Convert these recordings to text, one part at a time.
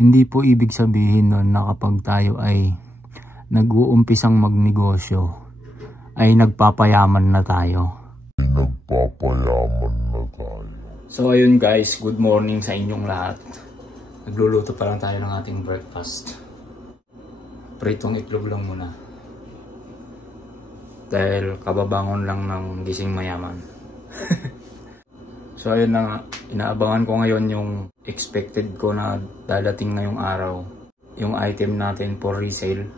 Hindi po ibig sabihin nun na kapag tayo ay nag-uumpisang magnegosyo ay nagpapayaman na tayo. So ayun guys, good morning sa inyong lahat. Nagluluto pa lang tayo ng ating breakfast. Pritong itlog lang muna. Dahil kababangon lang ng gising mayaman. So ayun na nga, inaabangan ko ngayon yung expected ko na dadating ngayong araw. Yung item natin for resale.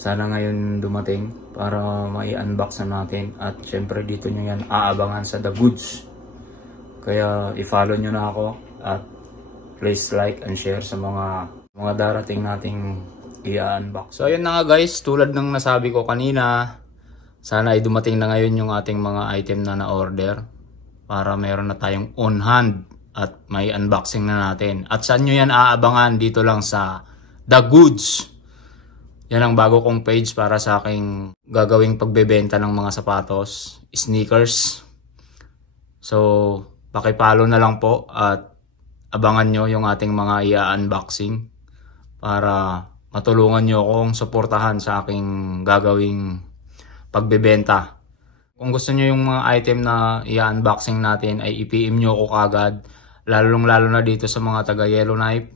Sana ngayon dumating para mai-unbox na natin. At syempre dito nyo yan aabangan sa The Goods. Kaya i-follow nyo na ako at please like and share sa mga darating nating i-unbox. So ayun na nga guys, tulad ng nasabi ko kanina, sana ay dumating na ngayon yung ating mga item na na-order para meron na tayong on hand at may unboxing na natin. At saan nyo yan aabangan? Dito lang sa The Goods. Yan ang bago kong page para sa aking gagawing pagbebenta ng mga sapatos, sneakers. So, pakipalo na lang po at abangan nyo yung ating mga i-unboxing para matulungan nyo akong suportahan sa aking gagawing pagbebenta. Kung gusto nyo yung mga item na i-unboxing natin ay i-PM nyo ako kagad, lalong-lalo na dito sa mga taga Yellowknife.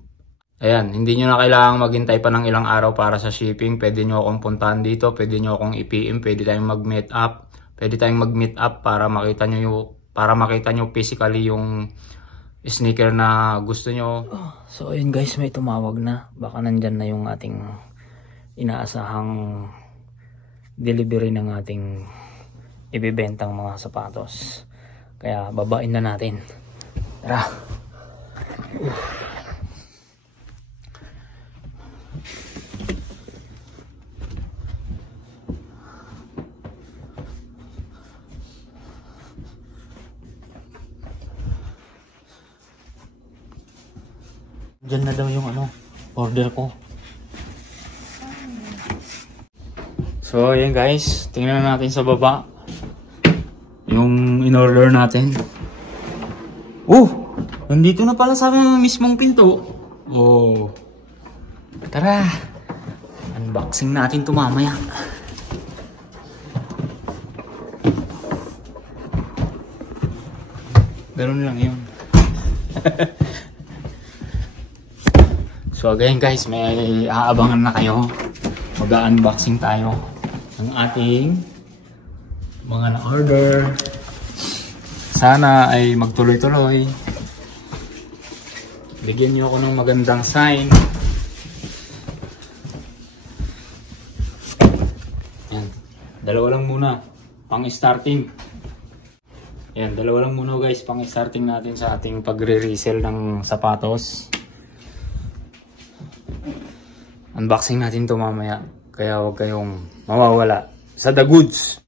Ayan, hindi nyo na kailangang maghintay pa ng ilang araw para sa shipping. Pwede nyo akong puntahan dito, pwede nyo akong i-PM, pwede tayong mag-meet up. Pwede tayong mag-meet up para makita nyo physically yung sneaker na gusto nyo. So ayun guys, may tumawag na. Baka nandyan na yung ating inaasahang delivery ng ating ibibentang mga sapatos. Kaya babain na natin. Tara. Diyan na daw yung order ko. So ayan guys, tingnan natin sa baba yung in-order natin. Nandito na pala sa mismong pinto. Tara, unboxing natin ito mamaya. Ganun lang yun. So again guys, may aabangan na kayo. Mag-unboxing tayo ng ating mga na-order. Sana ay magtuloy-tuloy. Bigyan nyo ako ng magandang sign. Yan. Dalawa lang muna. Pang-starting. Yan. Dalawa lang muna guys. Pang-starting natin sa ating pagre-resell ng sapatos. Unboxing natin to mamaya. Kaya huwag kayong mawawala sa The Goods.